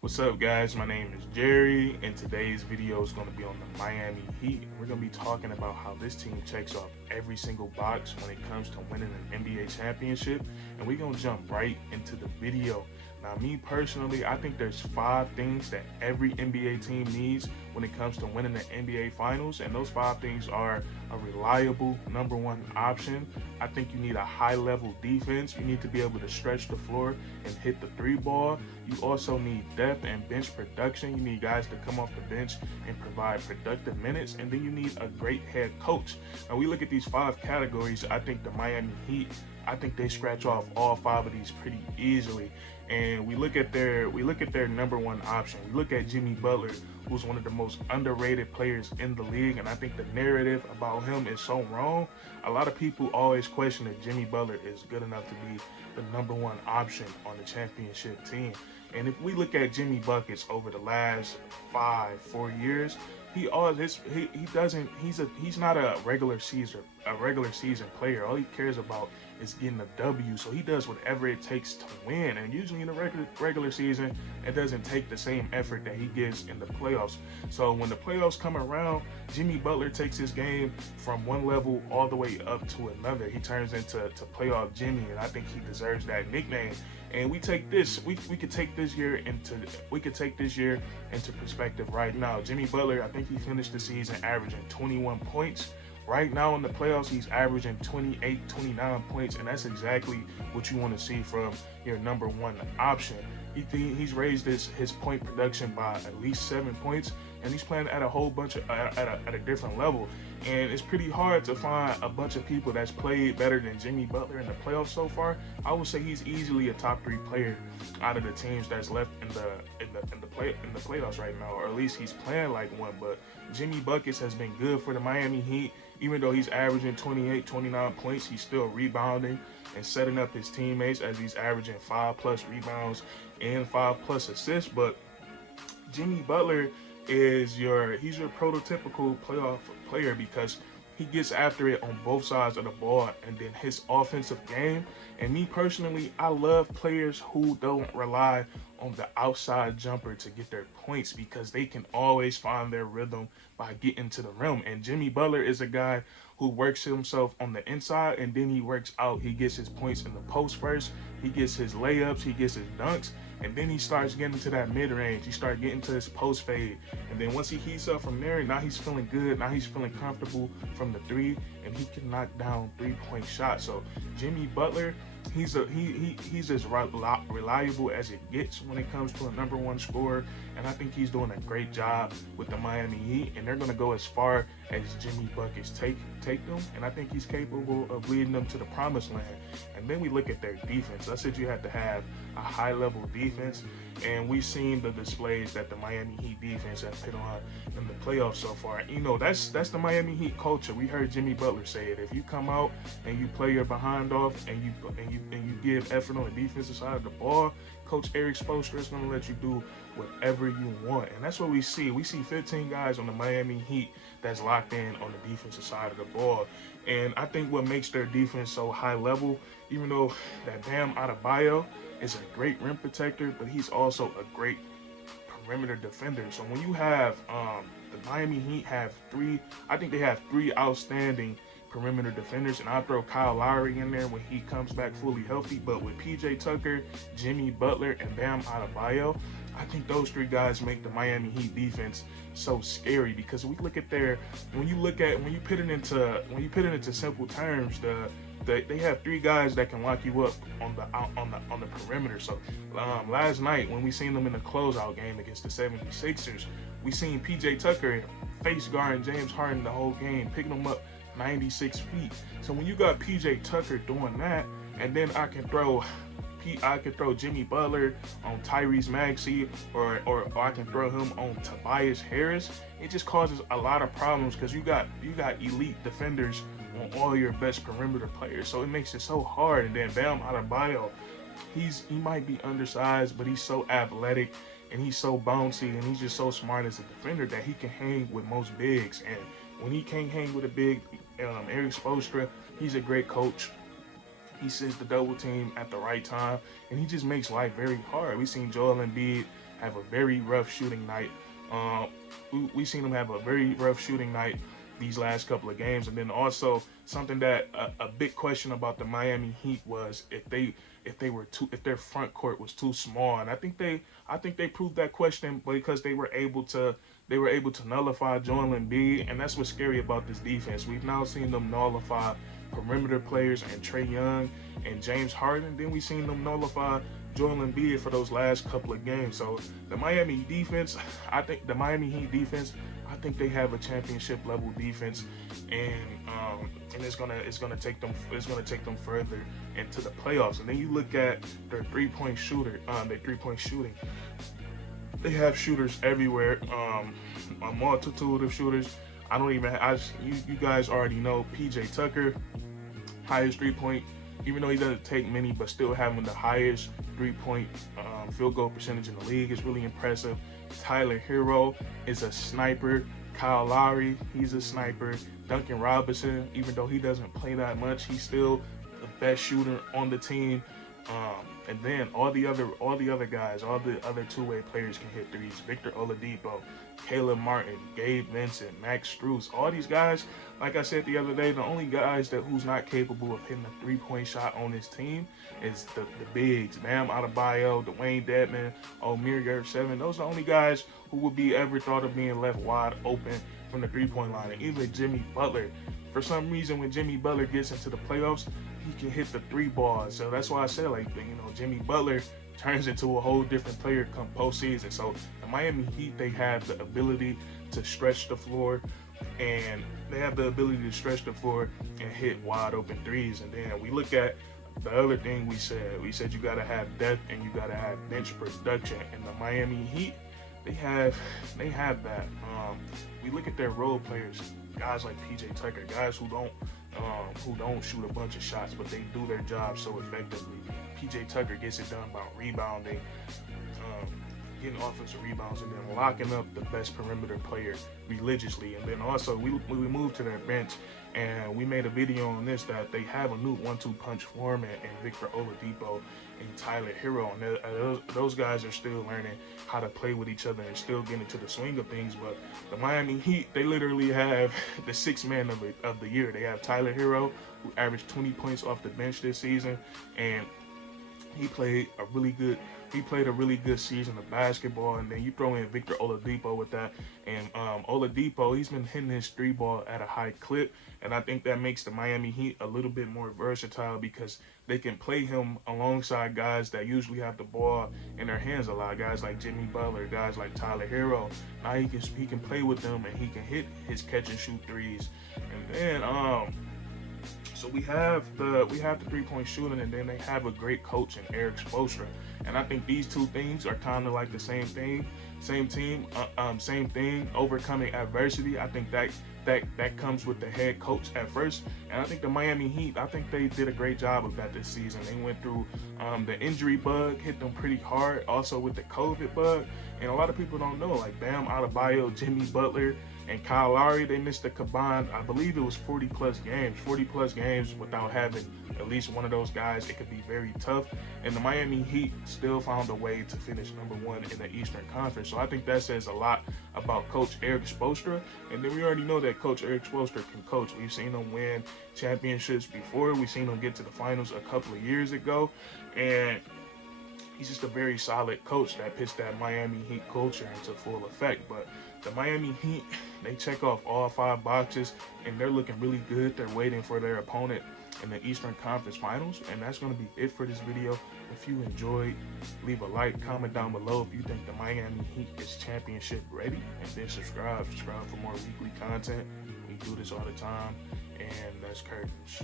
What's up, guys? My name is Jerry, and today's video is going to be on the Miami Heat. We're going to be talking about how this team checks off every single box when it comes to winning an NBA championship, and we're going to jump right into the video. Now, me personally, I think there's 5 things that every NBA team needs when it comes to winning the NBA Finals, and those 5 things are a reliable number one option. I think you need a high-level defense. You need to be able to stretch the floor and hit the three ball. You also need depth and bench production. You need guys to come off the bench and provide productive minutes. And then you need a great head coach. Now we look at these 5 categories. I think the Miami Heat, I think they scratch off all 5 of these pretty easily. And we look at their number one option. We look at Jimmy Butler, who's one of the most underrated players in the league. And I think the narrative about him is so wrong. A lot of people always question if Jimmy Butler is good enough to be the number one option on the championship team. And if we look at Jimmy Buckets over the last 4 years, he's not a regular season player. All he cares about is getting a W. So he does whatever it takes to win. And usually in the regular season, it doesn't take the same effort that he gives in the playoffs. So when the playoffs come around, Jimmy Butler takes his game from one level all the way up to another. He turns into playoff Jimmy, and I think he deserves that nickname. And we take this, we could take this year into perspective right now. Jimmy Butler, I think he finished the season averaging 21 points. Right now in the playoffs, he's averaging 28, 29 points, and that's exactly what you want to see from your number one option. He's raised his point production by at least 7 points, and he's playing at a whole bunch of at a different level. And it's pretty hard to find a bunch of people that's played better than Jimmy Butler in the playoffs so far. I would say he's easily a top 3 player out of the teams that's left in the playoffs right now, or at least he's playing like one. But Jimmy Buckets has been good for the Miami Heat. Even though he's averaging 28, 29 points, he's still rebounding and setting up his teammates as he's averaging 5+ rebounds and 5+ assists. But Jimmy Butler he's your prototypical playoff player because he gets after it on both sides of the ball, and then his offensive game. And me personally, I love players who don't rely on the outside jumper to get their points because they can always find their rhythm by getting to the rim. And Jimmy Butler is a guy who works himself on the inside and then he works out. He gets his points in the post first, he gets his layups, he gets his dunks, and then he starts getting to that mid-range. He starts getting to his post fade. And then once he heats up from there, now he's feeling good. Now he's feeling comfortable from the three, and he can knock down three-point shots. So Jimmy Butler, he's as reliable as it gets when it comes to a number one scorer. And I think he's doing a great job with the Miami Heat, and they're going to go as far as Jimmy Buckets take them. And I think he's capable of leading them to the promised land. And then we look at their defense. I said you had to have a high-level defense, and we've seen the displays that the Miami Heat defense has put on in the playoffs so far. You know, that's the Miami Heat culture. We heard Jimmy Butler say it. If you come out and you play your behind off and you give effort on the defensive side of the ball, Coach Erik Spoelstra is going to let you do whatever you want. And that's what we see. We see 15 guys on the Miami Heat that's locked in on the defensive side of the ball. And I think what makes their defense so high level, even though that Bam Adebayo is a great rim protector, but he's also a great perimeter defender. So when you have the Miami Heat I think they have 3 outstanding perimeter defenders, and I'll throw Kyle Lowry in there when he comes back fully healthy. But with PJ Tucker, Jimmy Butler, and Bam Adebayo, I think those 3 guys make the Miami Heat defense so scary because we look at when you put it into simple terms, they have 3 guys that can lock you up on the perimeter. So last night when we seen them in the closeout game against the 76ers, we seen PJ Tucker face guarding James Harden the whole game, picking him up 96 feet. So when you got PJ Tucker doing that, and then I can throw Jimmy Butler on Tyrese Maxey, or I can throw him on Tobias Harris, it just causes a lot of problems because you got elite defenders on all your best perimeter players. So it makes it so hard. And then Bam Adebayo, he might be undersized, but he's so athletic and he's so bouncy and he's just so smart as a defender that he can hang with most bigs. And when he can't hang with a big, Erik Spoelstra, he's a great coach. He sends the double team at the right time, and he just makes life very hard. We've seen Joel Embiid have a very rough shooting night. We seen them have a very rough shooting night these last couple of games, and then also something that a big question about the Miami Heat was if their front court was too small, and I think they proved that question because they were able to nullify Joel Embiid, and that's what's scary about this defense. We've now seen them nullify perimeter players and Trae Young and James Harden. Then we've seen them nullify Joel Embiid for those last couple of games. So the Miami defense, I think the Miami Heat defense, I think they have a championship level defense, and it's gonna take them further into the playoffs. And then you look at their three point shooting. They have shooters everywhere, a multitude of shooters. You guys already know PJ Tucker, highest 3-point, even though he doesn't take many, but still having the highest 3-point field goal percentage in the league is really impressive. Tyler Hero is a sniper. Kyle Lowry, he's a sniper. Duncan Robinson, even though he doesn't play that much, he's still the best shooter on the team. And then all the other guys, all the other two-way players can hit threes. Victor Oladipo, Caleb Martin, Gabe Vincent, Max Strus, all these guys. Like I said the other day, the only guys who's not capable of hitting a three-point shot on this team is the bigs. Bam Adebayo, Dwayne Dedmon, Omer Yurtseven. Those are the only guys who would be ever thought of being left wide open from the three-point line. And even Jimmy Butler. For some reason, when Jimmy Butler gets into the playoffs, he can hit the three balls. So that's why I said, Jimmy Butler turns into a whole different player come postseason. So the Miami Heat, they have the ability to stretch the floor, and hit wide open threes. And then we look at the other thing we said you got to have depth and you got to have bench production. And the Miami Heat, they have that. We look at their role players, guys like PJ Tucker, guys who don't shoot a bunch of shots, but they do their job so effectively. PJ Tucker gets it done by rebounding, getting offensive rebounds, and then locking up the best perimeter player religiously. And then also we moved to their bench, and we made a video on this, that they have a new 1-2 punch format in Victor Oladipo and Tyler Hero, and those guys are still learning how to play with each other and still getting into the swing of things. But the Miami Heat, they literally have the sixth man of the year. They have Tyler Hero, who averaged 20 points off the bench this season, and he played a really good season of basketball. And then you throw in Victor Oladipo with that, and Oladipo, he's been hitting his three ball at a high clip, and I think that makes the Miami Heat a little bit more versatile because they can play him alongside guys that usually have the ball in their hands a lot, guys like Jimmy Butler, guys like Tyler Hero. Now he can play with them, and he can hit his catch and shoot threes. And then so we have the 3-point shooting, and then they have a great coach in Erik Spoelstra. And I think these two things are kind of like the same thing, same team, same thing, overcoming adversity. I think that comes with the head coach at first. And I think the Miami Heat, I think they did a great job of that this season. They went through the injury bug, hit them pretty hard, also with the COVID bug. And a lot of people don't know, like Bam Adebayo, Jimmy Butler, and Kyle Lowry, they missed a combined, I believe it was 40 plus games without having at least one of those guys. It could be very tough. And the Miami Heat still found a way to finish #1 in the Eastern Conference. So I think that says a lot about Coach Erik Spoelstra. And then we already know that Coach Erik Spoelstra can coach. We've seen him win championships before. We've seen him get to the finals a couple of years ago. And he's just a very solid coach that puts that Miami Heat culture into full effect. But the Miami Heat, they check off all 5 boxes, and they're looking really good. They're waiting for their opponent in the Eastern Conference Finals. And that's going to be it for this video. If you enjoyed, leave a like, comment down below if you think the Miami Heat is championship ready, and then subscribe for more weekly content. We do this all the time, and that's curtains.